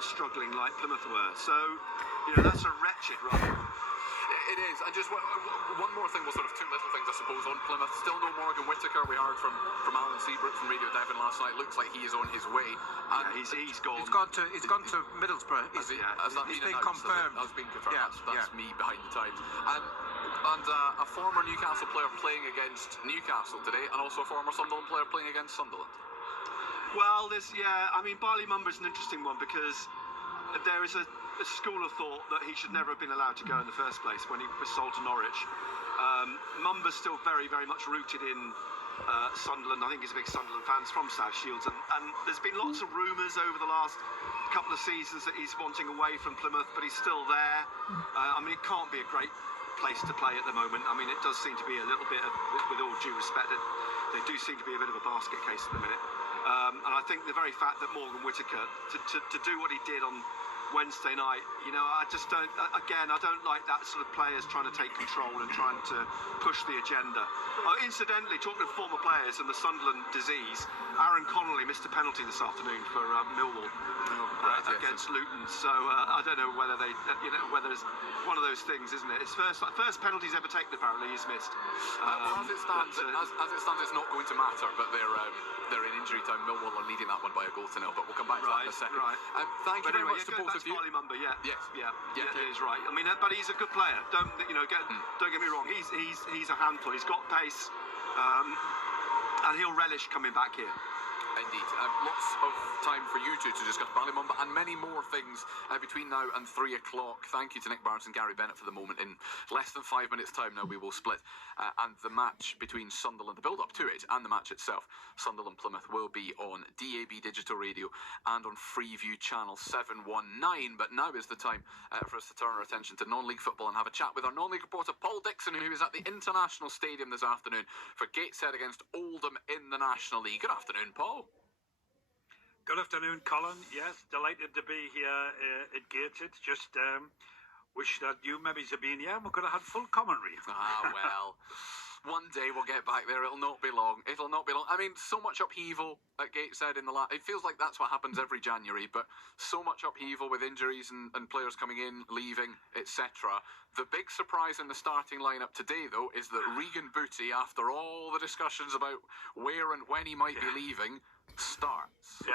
struggling like Plymouth were. So, that's a wretched run. It is, and just one more thing, well, sort of two little things, I suppose, on Plymouth. Still no Morgan Whittaker. We heard from Alan Seabrook from Radio Devon last night. Looks like he is on his way. And he's gone. He's gone to Middlesbrough. Has He's been confirmed. Has been confirmed. Yeah, that's me behind the times. And a former Newcastle player playing against Newcastle today, and also a former Sunderland player playing against Sunderland. Well, Barley Mumba's an interesting one because there is a school of thought that he should never have been allowed to go in the first place when he was sold to Norwich. Mumba's still very, very much rooted in Sunderland. I think he's a big Sunderland fan from South Shields, and there's been lots of rumours over the last couple of seasons that he's wanting away from Plymouth, but he's still there. It can't be a great place to play at the moment. It does seem to be a little bit of, with all due respect, that they do seem to be a bit of a basket case at the minute. And I think the very fact that Morgan Whittaker, to do what he did on Wednesday night, I just don't, again, I don't like that sort of players trying to take control and trying to push the agenda. Incidentally, talking of former players and the Sunderland disease, Aaron Connolly missed a penalty this afternoon for Millwall against Luton. So I don't know whether whether it's one of those things, isn't it? It's first penalty he's ever taken, apparently, he's missed. Well, as it stands, it's not going to matter, but they're in injury time. Millwall are leading that one by a goal to nil, but we'll come back to that in a second. Right. Thank you very much to both of you. Barley Mumba, yeah. Yes. Yeah, he's right. But he's a good player. Don't get me wrong. He's a handful. He's got pace, and he'll relish coming back here. Indeed. Lots of time for you two to discuss Barley Mumba and many more things between now and 3 o'clock. Thank you to Nick Barnes and Gary Bennett for the moment. In less than 5 minutes' time now, we will split. And the match between Sunderland, the build-up to it, and the match itself, Sunderland-Plymouth, will be on DAB Digital Radio and on Freeview Channel 719. But now is the time for us to turn our attention to non-league football and have a chat with our non-league reporter, Paul Dixon, who is at the International Stadium this afternoon for Gateshead against Oldham in the National League. Good afternoon, Paul. Good afternoon, Colin. Yes, delighted to be here at Gateshead. Just wish that you maybe have been here and we could have had full commentary. Well, one day we'll get back there. It'll not be long. So much upheaval at Gateshead in the it feels like that's what happens every January, but so much upheaval with injuries and players coming in, leaving, etc. The big surprise in the starting lineup today, though, is that Regan Booty, after all the discussions about where and when he might be leaving, starts. Yeah.